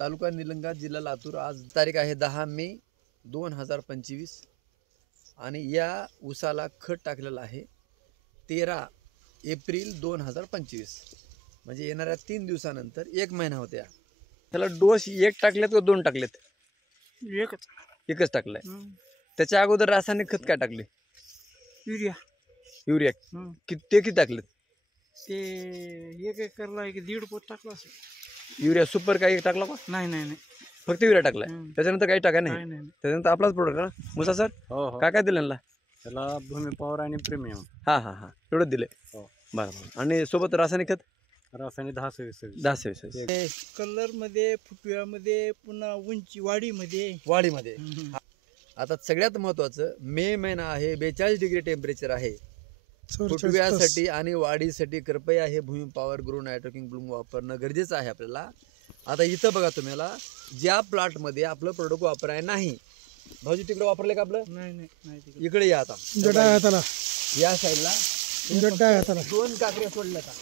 तालुका निलंगा, जिल्हा लातूर। आज तारीख आहे 10 मे 2025 आणि या ऊसाला खत टाकलेलं आहे 13 एप्रिल 2025, म्हणजे येणाऱ्या 3 दिवसानंतर 1 महिना होत्या। त्याला डोस एक टाकलेत का दोन टाकलेत? एकच टाकलाय। त्याच्या अगोदर रासायनिक खत काय टाकले? युरिया किती टाकलेत? ते 1 एकरला 1.5 पोत टाकला असेल। युरिया सुपर काही टाकला का? नाही फक्त युरिया टाकलाय, त्याच्यानंतर काही टाका नाही। नाही त्याच्यानंतर आपलाच प्रोडक्ट ना मुसा सर? हो काय काय दिलं? त्याला भूमी पॉवर आणि प्रीमियम। हा एवढं दिले। बरं आणि सोबत रासायनिक खत? रासायनिक 10-26 कलर मध्ये, फुटव्यामध्ये, पुन्हा उंची वाढीमध्ये। आता सगळ्यात महत्वाचं मे महिना आहे, 42 डिग्री टेम्परेचर आहे। फुटव्यासाठी आणि वाढीसाठी कृपया हे भूमी पॉवर ग्रो नायट्रोकिंग ब्लूम वापरणं गरजेचं आहे आपल्याला। आता इथं बघा तुम्हाला, ज्या प्लॉट मध्ये आपलं प्रोडक्ट वापराय नाही, भाऊजी तिकडे वापरले का आपलं? नाही इकडे या आता, या साईडला 2 काकड्या सोडल्या का?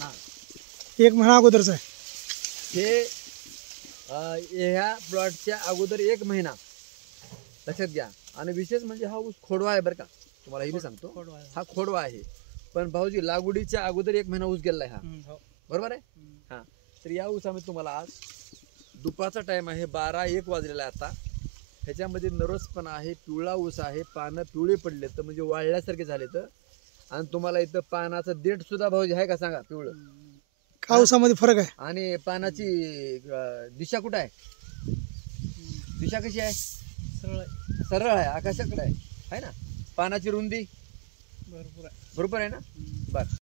हा, 1 महिना अगोदरच आहे हे ह्या प्लॉटच्या अगोदर 1 महिना लक्षात घ्या। आणि विशेष म्हणजे हा ऊस खोडवा आहे बरं का, तुम्हाला हे मी सांगतो, हा खोडवा आहे। पण भाऊजी लागवडीच्या अगोदर 1 महिना ऊस गेलाय हा, बरोबर आहे? हा, तर या ऊसामध्ये तुम्हाला आज दुपारचा टाइम आहे, 12-1 वाजलेला आहे आता। ह्याच्यामध्ये नरसपणा आहे, पिवळा ऊस आहे, पानं पिवळे पडले तर म्हणजे वाळल्यासारखे झाले तर। आणि तुम्हाला इथं पानाचं देठ सुद्धा भाऊजी आहे का सांगा? पिवळं का ऊसामध्ये फरक आहे? आणि पानाची दिशा कुठं आहे? दिशा कशी आहे? सरळ आहे, आकाशाकडे आहे ना? पानाची रुंदी बरोबर आहे ना? बर